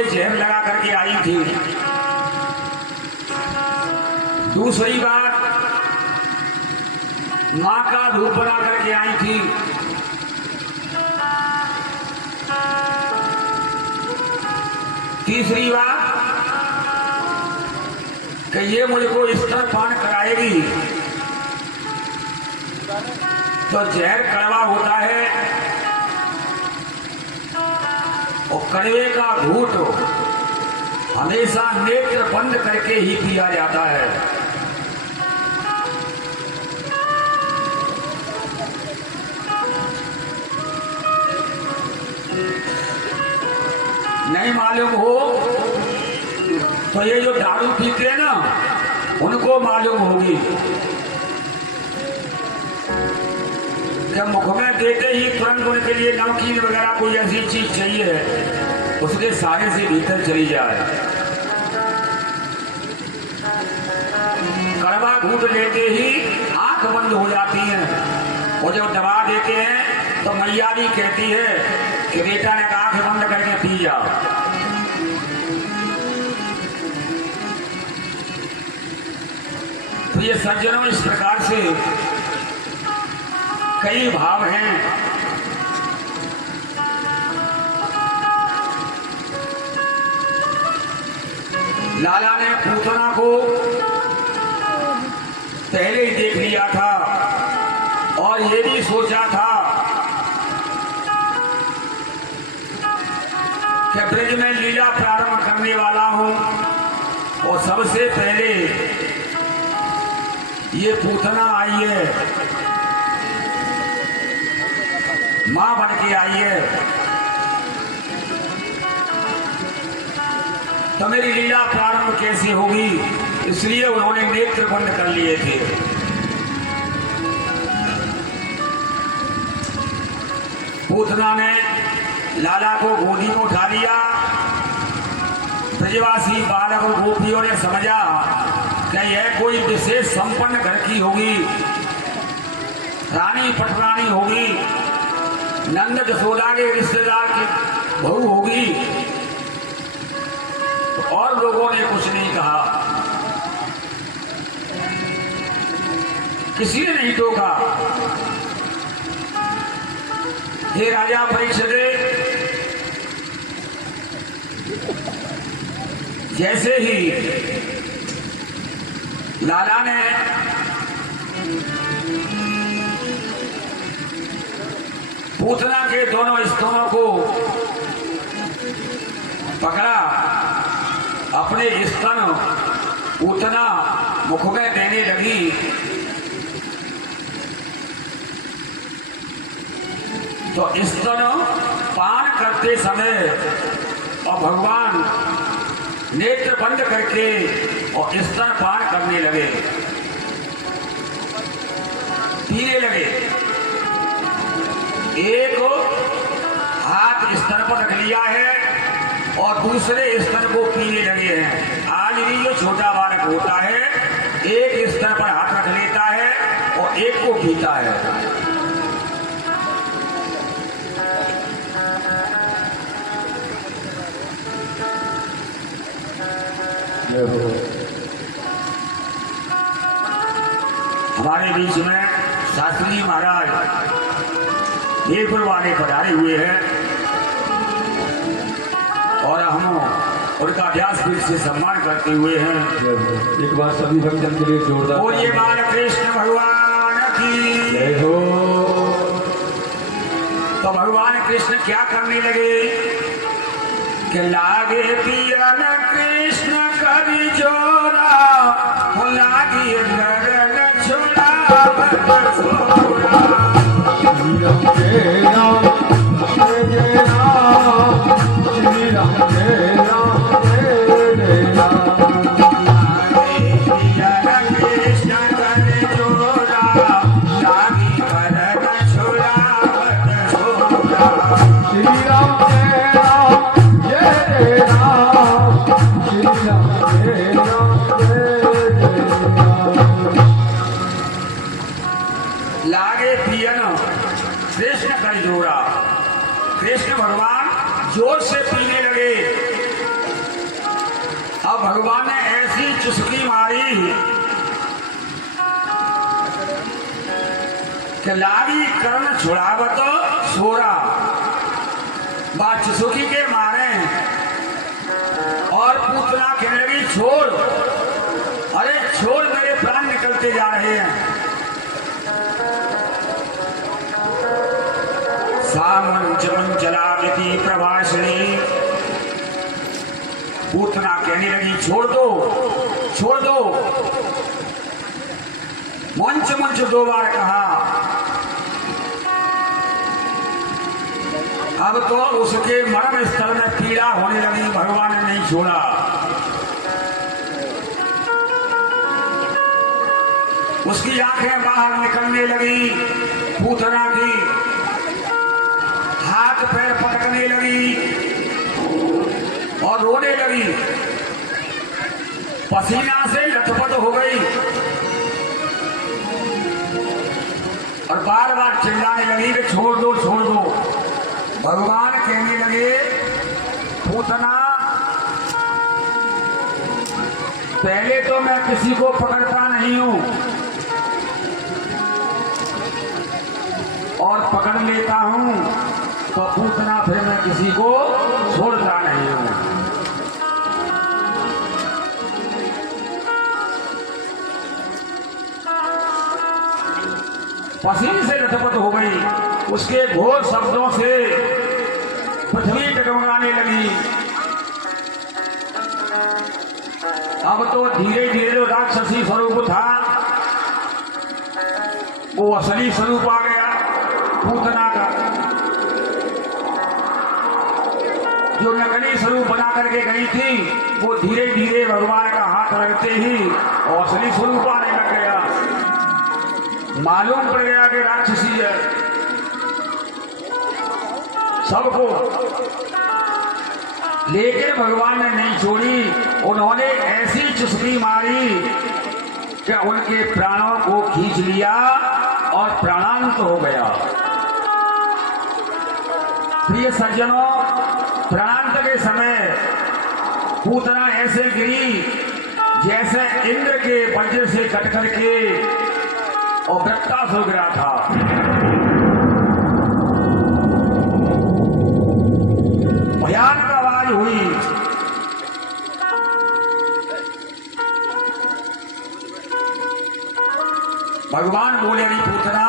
से जहर लगा करके आई थी। दूसरी बात, मां का रूप बना करके आई थी। तीसरी बात कि ये मुझको स्तनपान कराएगी तो जहर कड़वा होता है और कड़वे का घूंट हमेशा नेत्र बंद करके ही पिया जाता है। नहीं मालूम हो तो ये जो दारू पीते हैं ना, उनको मालूम होगी कि मुख में देते ही तुरंत उनके लिए नमकीन वगैरह कोई ऐसी चीज चाहिए उसके सारे से भीतर चली जाए। कड़वा घूंट लेते ही आंख बंद हो जाती है और जब दबा देते हैं तो मैया भी कहती है कि बेटा ने आंख बंद करके पी जाओ। तो ये सज्जनों इस प्रकार से कई भाव हैं। लाला ने पूतना को पहले ही देख लिया था और ये भी सोचा था कि ब्रज में लीला प्रारंभ करने वाला हूं और सबसे पहले ये पूतना आई है, मां बन के आई है, तो मेरी लीला प्रारंभ कैसे होगी। इसलिए उन्होंने नेत्र बंद कर लिए थे। पूतना ने लाला को गोदी में उठा लिया। ब्रजवासी बालक और गोपियों ने समझा कि यह कोई विशेष संपन्न घर की होगी, रानी पटरानी होगी, नंद जसोदा के रिश्तेदार की बहू होगी। तो और लोगों ने कुछ नहीं कहा, किसी ने नहीं टोका। हे राजा परीक्षित, जैसे ही लाला ने पूतना के दोनों स्तनों को पकड़ा, अपने स्तन पूतना मुख में देने लगी, तो स्तन पान करते समय और भगवान नेत्र बंद करके और स्तन पान करने लगे, पीने लगे। एक हाथ स्तन पर रख लिया है और दूसरे स्तन को पीने लगे हैं। आज भी जो छोटा बालक होता है एक स्तन पर हाथ रख लेता है और एक को पीता है। हमारे बीच में शास्त्री महाराज वीरपुर वाले पधारे हुए हैं और हम उनका व्यासपीठ से सम्मान करते हुए हैं। एक बार सभी भक्तों के लिए जोरदार बोलिए बालकृष्ण भगवान की जय हो। तो भगवान कृष्ण क्या करने लगे कि लागे पियन कृष्ण कवि जोरा, लागी गरन छोड़ा श्री राम जय राम जय राम, श्री राम जय राम जय राम। लागे पियन कृष्ण कवि जोरा, लागी गरन छोड़ा श्री राम जय राम जय राम, श्री राम जय राम जय राम। लागे पियन कृष्ण कर जोड़ा, कृष्ण भगवान जोर से पीने लगे और भगवान ने ऐसी चुस्की मारी कि लागी कर्ण छुड़ावत सोरा। बात चुस्की के मारे और पूतना कहने लगी छोड़, अरे छोड़, मेरे प्राण निकलते जा रहे हैं। सामंचलावती प्रभाषणी, पूतना कहने लगी छोड़ दो, छोड़ दो। मंच मंच 2 बार कहा। अब तो उसके मर्म स्थल में पीड़ा होने लगी, भगवान ने नहीं छोड़ा। उसकी आंखें बाहर निकलने लगी, पूतना की हाथ पैर पटकने लगी और रोने लगी, पसीना से लथपथ हो गई और बार बार चिल्लाने लगी कि छोड़ दो, छोड़ दो। भगवान कहने लगे पूतना, पहले तो मैं किसी को पकड़ता नहीं हूं और पकड़ लेता हूं तो पूतना फिर मैं किसी को छोड़ता नहीं हूं। पसीने से लथपथ हो गई, उसके घोर शब्दों से पृथ्वी डगमगाने लगी। अब तो धीरे धीरे जो राक्षसी स्वरूप था वो असली स्वरूप आ गया पूतना का। जो नकली स्वरूप बना करके गई थी वो धीरे धीरे भगवान का हाथ लगते ही और असली स्वरूप आने लग गया। मालूम पड़ गया कि राक्षसी है सबको, लेकिन भगवान ने नहीं छोड़ी। उन्होंने ऐसी चुस्की मारी कि उनके प्राणों को खींच लिया और प्राणांत हो गया। प्रिय सज्जनों, प्राणांत के समय पूतना ऐसे गिरी जैसे इंद्र के वज्र से कट करके और वृत्तासुर गिरा था। भयानक आवाज हुई। भगवान बोले नहीं पूतना,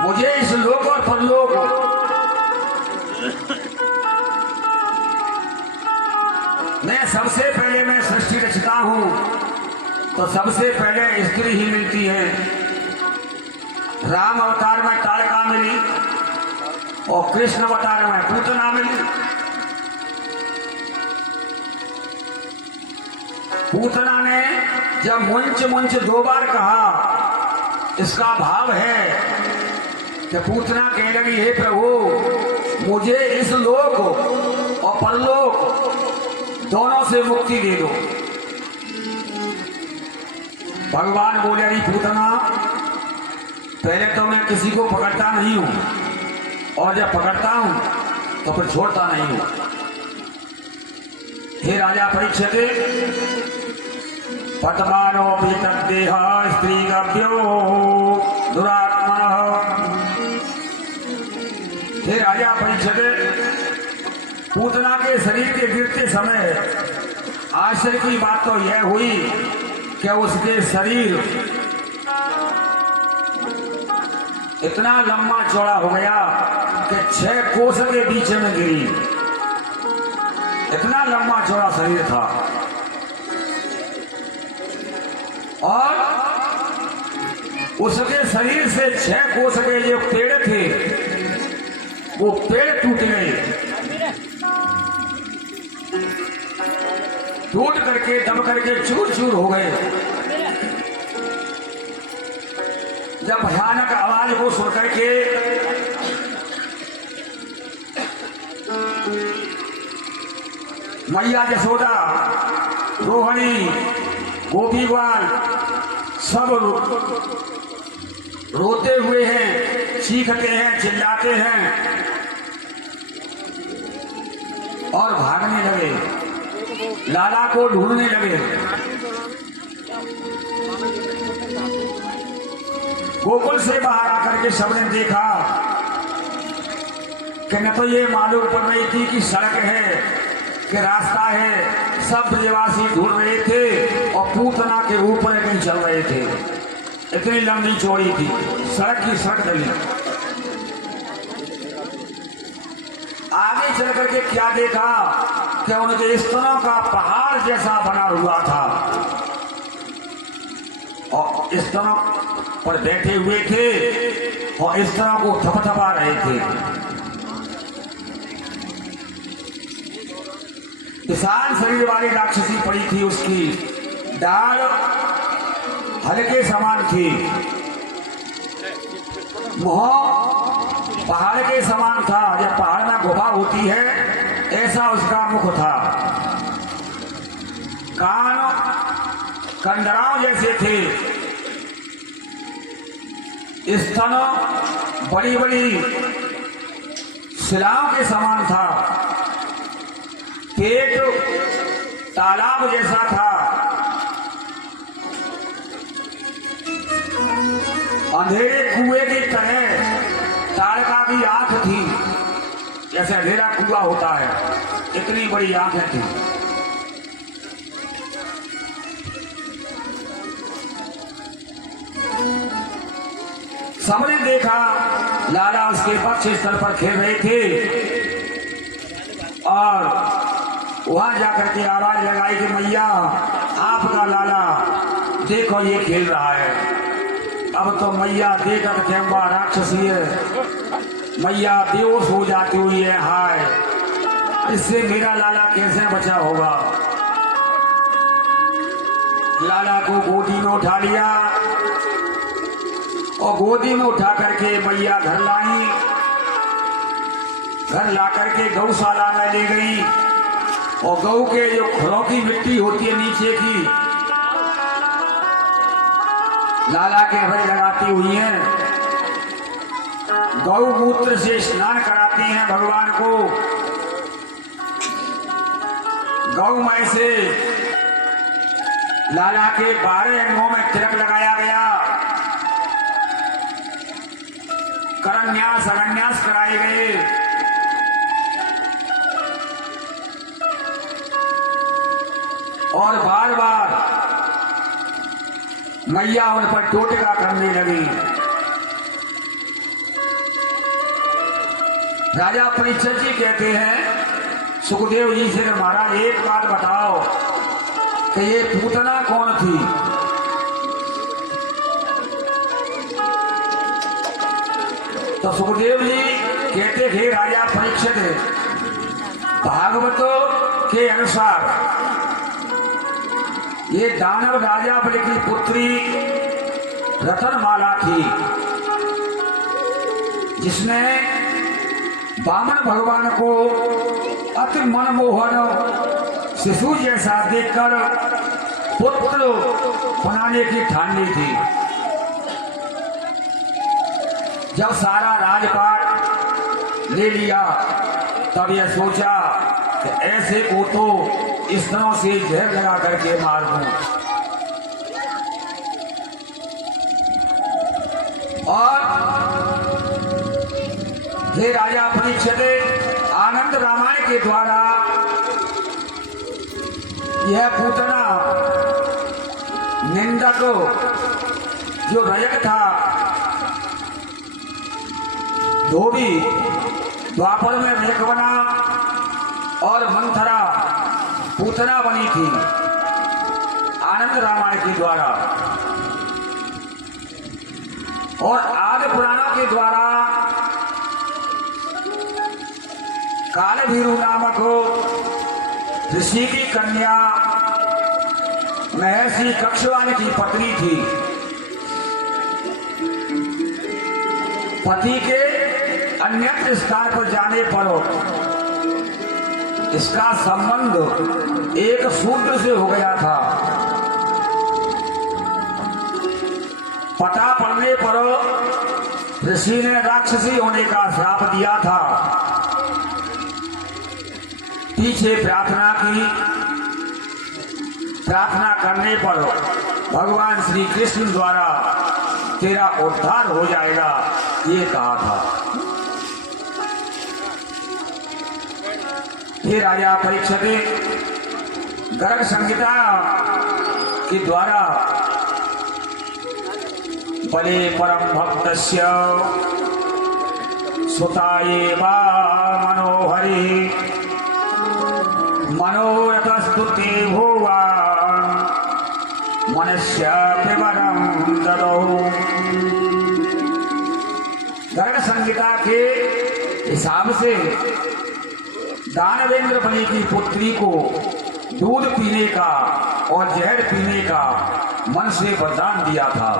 मुझे इस लोक और परलोक मैं सबसे पहले मैं सृष्टि रचता हूं तो सबसे पहले स्त्री ही मिलती है। राम अवतार में ताड़का मिली और कृष्ण अवतार में पूतना मिली। पूतना ने जब मुंच मुंच 2 बार कहा, इसका भाव है कि पूतना कहने लगी हे प्रभु, मुझे इस लोक और परलोक दोनों से मुक्ति दे दो। भगवान बोले नहीं पूतना, पहले तो मैं किसी को पकड़ता नहीं हूं और जब पकड़ता हूं तो फिर छोड़ता नहीं हूं। हे राजा परीक्षित, पद्मानो देह स्त्री गभ्यो दुरात्मनः। हे राजा परीक्षित, पूतना के शरीर के गिरते समय आश्चर्य की बात तो यह हुई कि उसके शरीर इतना लंबा चौड़ा हो गया कि 6 कोस के बीच में गिरी। इतना लंबा चौड़ा शरीर था और उसके शरीर से 6 कोस के जो पेड़ थे वो पेड़ टूट गए। टूट करके दब करके चूर चूर हो गए। जब भयानक आवाज को सुन करके मैया यशोदा, रोहिणी, गोपीवाल सब रोते हुए हैं, चीखते हैं, चिल्लाते हैं और भागने लगे, लाला को ढूंढने लगे। गोकुल से बाहर आकर के सबने देखा कि न तो ये मालूम पड़ रही थी कि सड़क है कि रास्ता है। सब ब्रजवासी ढूंढ रहे थे और पूतना के ऊपर कहीं चल रहे थे। इतनी लंबी चौड़ी थी सड़क की, सड़क डली। आगे चल करके क्या देखा कि उनके स्तनों का पहाड़ जैसा बना हुआ था और स्तनों पर बैठे हुए थे और स्तनों को थपथपा रहे थे। किसान शरीर वाली राक्षसी पड़ी थी, उसकी डाल हल्के समान थी, मुंह पहाड़ के समान था। जब पहाड़ में गुफा होती है ऐसा उसका मुख था। कान कंदराओं जैसे थे, स्तन बड़ी बड़ी शिलाओं के समान था, पेट तालाब जैसा था, अंधेरे कुएं की तरह ताड़का की आंख थी, जैसे अंधेरा कुआं होता है, इतनी बड़ी आंखें थी। सबने देखा लाला उसके पक्ष स्थल पर खेल रहे थे और वहां जाकर के आवाज लगाई कि मैया आपका लाला देखो ये खेल रहा है। अब तो मैया देखकर खेम्बा राक्षसी है, मैया बेहोश हो जाती हुई है। हाय, इससे मेरा लाला कैसे बचा होगा। लाला को गोदी में उठा लिया और गोदी में उठा करके मैया घर लाई। घर ला करके गौशाला में ले गई और गौ के जो खरों की मिट्टी होती है नीचे की, लाला के भय लगाती हुई हैं। गौ मूत्र से स्नान कराती हैं भगवान को। गौ मय से लाला के 12 अंगों में तिलक लगाया गया, करन्यास अरन्यास कराए गए। और बार बार मैया उन पर टोटका करने लगी। राजा परीक्षित जी कहते हैं सुखदेव जी से, महाराज एक बात बताओ कि ये पूतना कौन थी। तो सुखदेव जी कहते थे राजा परीक्षित, भागवतों के अनुसार ये दानव राजा बलि की पुत्री रतनमाला थी, जिसने वामन भगवान को अति मनमोहन शिशु जैसा देखकर पुत्र बनाने की ठान ली थी। जब सारा राजपाट ले लिया तब यह सोचा कि ऐसे को तो इस तरह से जहर लगा करके मार दूं। और ये राजा परीक्षित आनंद रामायण के द्वारा यह पूतना निंदक जो रजक था, धोबी द्वापर में रजक बना और मंथरा पूतना बनी थी आनंद रामायण के द्वारा। और आदि पुराणों के द्वारा काल भीरू नामक ऋषि की कन्या महर्षि कक्षवान की पत्नी थी। पति के अन्यत्र स्थान पर जाने पर इसका संबंध एक शूद्र से हो गया था। पता पड़ने पर ऋषि ने राक्षसी होने का श्राप दिया था। पीछे प्रार्थना की, प्रार्थना करने पर भगवान श्री कृष्ण द्वारा तेरा उद्धार हो जाएगा, ये कहा था। हे राजा परीक्षित, गर्ग संहिता के द्वारा बले परम भक्तस्य सुताये वा मनोहरि मनोरथस्तु ते भुवान् मनस्य वरं ददौ। गर्ग संहिता के हिसाब से दानवेंद्र बलि की पुत्री को दूध पीने का और जहर पीने का मन से वरदान दिया था।